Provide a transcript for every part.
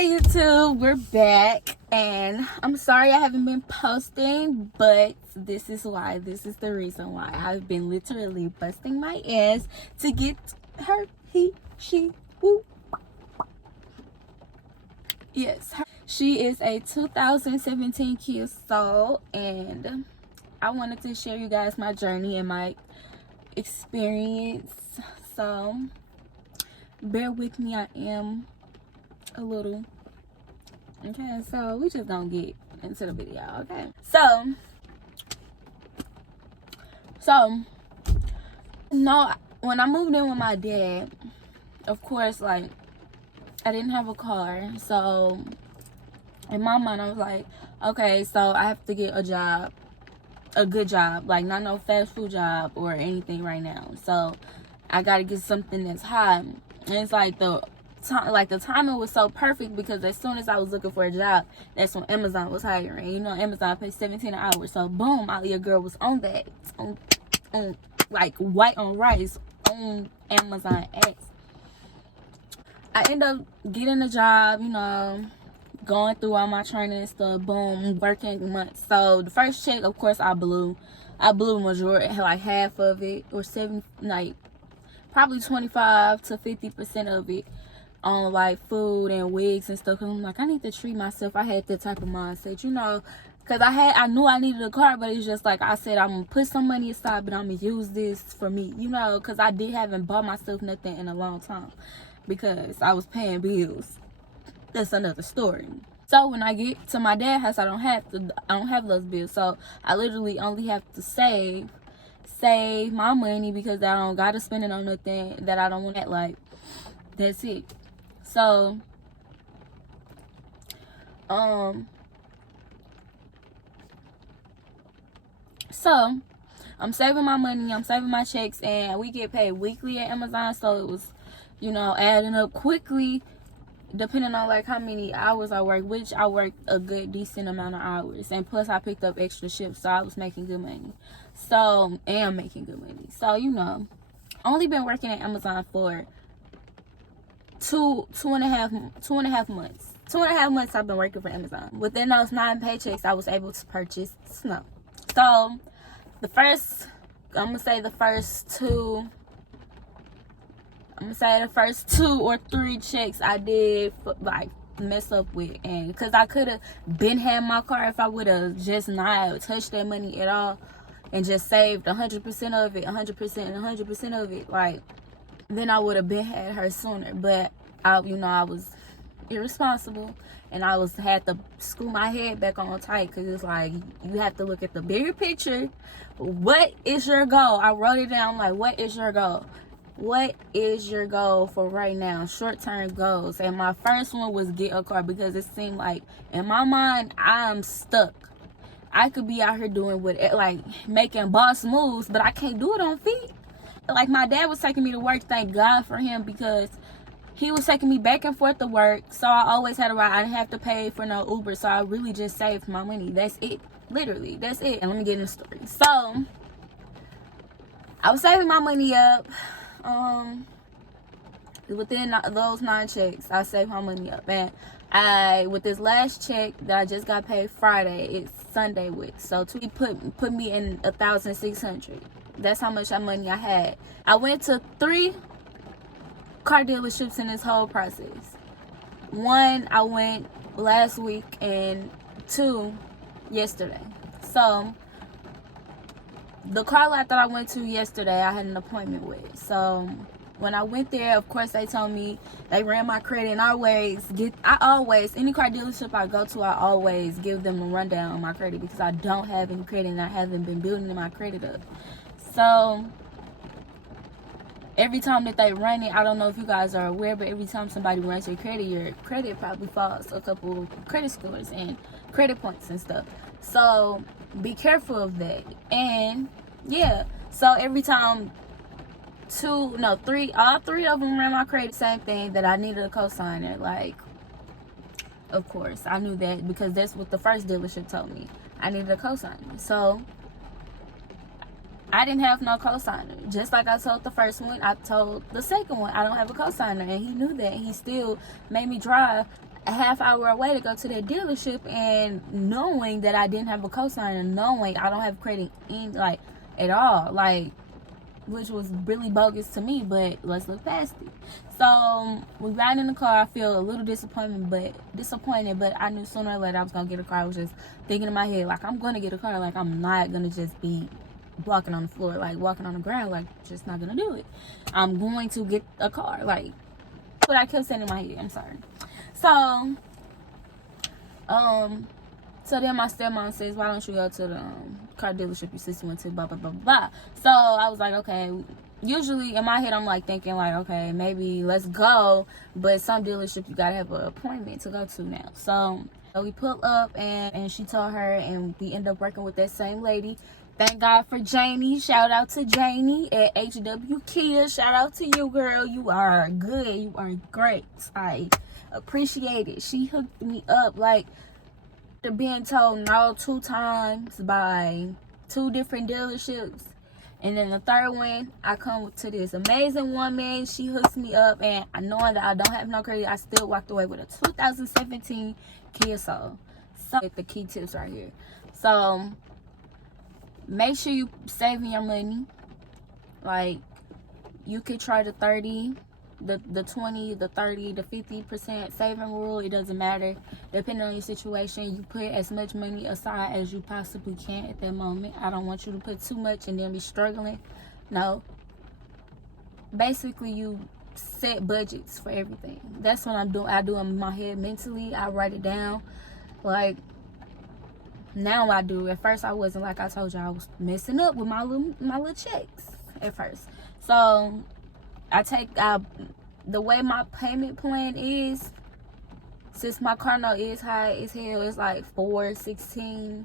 Hey YouTube, we're back, and I'm sorry I haven't been posting, but this is why. This is the reason why. I've been literally busting my ass to get her, he, she, woo. Yes, she is a 2017 Kia Soul, and I wanted to share you guys my journey and my experience. So bear with me, I am a little okay, so we just gonna get into the video. Okay, so no, when I moved in with my dad, of course, like, I didn't have a car, so in my mind I was like, okay, so I have to get a job, a good job, like not no fast food job or anything right now. So I gotta get something that's high, and it's like the timing was so perfect because as soon as I was looking for a job, that's when Amazon was hiring. You know, Amazon pays $17 an hour, so boom, out your girl was on that, on like white on rice on Amazon X. I end up getting a job, you know, going through all my training and stuff. Boom, working months. So the first check, of course, I blew majority, like half of it, or probably 25 to 50% of it on like food and wigs and stuff. Cause I'm like, I need to treat myself. I had that type of mindset, you know, cause I knew I needed a car, but it's just like I said, I'm gonna put some money aside, but I'm gonna use this for me, you know, cause I haven't bought myself nothing in a long time because I was paying bills. That's another story. So when I get to my dad's house, I don't have those bills. So I literally only have to save my money because I don't gotta spend it on nothing that I don't want. Like, that's it. So I'm saving my money, I'm saving my checks, and we get paid weekly at Amazon. So it was, you know, adding up quickly depending on like how many hours I work, which I worked a good decent amount of hours, and plus I picked up extra shifts, so I was making good money. So am making good money. So, you know, only been working at Amazon for two and a half months. 2.5 months I've been working for Amazon. Within those 9 paychecks, I was able to purchase snow. So the first two or three checks I did like mess up with, and because I could have been had my car if I would have just not touched that money at all and just saved 100% of it, 100% of it, like, then I would have been had her sooner. But I was irresponsible, and I had to screw my head back on tight, because it's like you have to look at the bigger picture. What is your goal? I wrote it down, like, what is your goal? What is your goal for right now? Short-term goals. And my first one was get a car, because it seemed like in my mind I'm stuck. I could be out here doing making boss moves, but I can't do it on feet. Like, my dad was taking me to work, thank God for him, because he was taking me back and forth to work, so I always had a ride. I didn't have to pay for no Uber, so I really just saved my money. That's it. Literally, that's it. And let me get in the story. So I was saving my money up. Within those 9 checks, I saved my money up, and with this last check that I just got paid Friday, it's Sunday with, so he put me in 1,600. That's how much money I had. I went to 3 car dealerships in this whole process. 1 I went last week, and 2 yesterday. So the car lot that I went to yesterday, I had an appointment with. So when I went there, of course, they told me they ran my credit, and any car dealership I go to, I always give them a rundown on my credit, because I don't have any credit and I haven't been building my credit up. So every time that they run it, I don't know if you guys are aware, but every time somebody runs your credit probably falls a couple credit scores and credit points and stuff. So be careful of that. And yeah, so every time all 3 of them ran my credit, same thing, that I needed a cosigner. Like, of course, I knew that, because that's what the first dealership told me. I needed a cosigner. So I didn't have no cosigner. Just like I told the first one, I told the second one I don't have a cosigner, and he knew that. He still made me drive a half hour away to go to that dealership, and knowing that I didn't have a cosign, and knowing I don't have credit in like at all, like, which was really bogus to me, but let's look past it. So we got in the car. I feel a little disappointed, but I knew sooner or later I was gonna get a car. I was just thinking in my head, like, I'm gonna get a car. Like, I'm not gonna just be walking on the floor, like walking on the ground, like, just not gonna do it. I'm going to get a car, like, what I kept saying in my head. I'm sorry. So then my stepmom says, why don't you go to the car dealership your sister went to, blah, blah, blah, blah. So I was like, okay. Usually in my head, I'm like thinking like, okay, maybe let's go. But some dealership, you gotta have an appointment to go to now. So we pull up, and she told her, and we end up working with that same lady. Thank God for Janie. Shout out to Janie at HW Kia. Shout out to you, girl. You are good. You are great. I appreciate it. She hooked me up, like, after being told no 2 times by 2 different dealerships. And then the third one, I come to this amazing woman. She hooks me up, and knowing that I don't have no credit, I still walked away with a 2017 Kia Soul. So the key tips right here. So make sure you saving your money. Like, you could try the 30, the 20, the 30, the 50% saving rule. It doesn't matter. Depending on your situation, you put as much money aside as you possibly can at that moment. I don't want you to put too much and then be struggling. No. Basically, you set budgets for everything. That's what I'm doing. I do in my head mentally. I write it down. Like, now I do. At first, I wasn't. Like I told you, I was messing up with my little checks at first. So I take the way my payment plan is, since my car note is high as hell, it's like $416,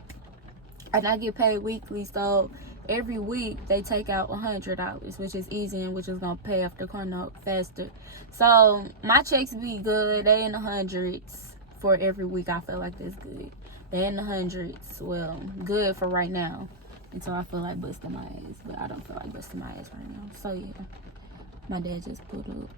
and I get paid weekly. So every week they take out $100, which is easy and which is gonna pay off the car note faster. So my checks be good. They in the hundreds for every week. I feel like that's good. They in the hundreds. Well, good for right now, until I feel like busting my ass. But I don't feel like busting my ass right now. So yeah, my dad just pulled up.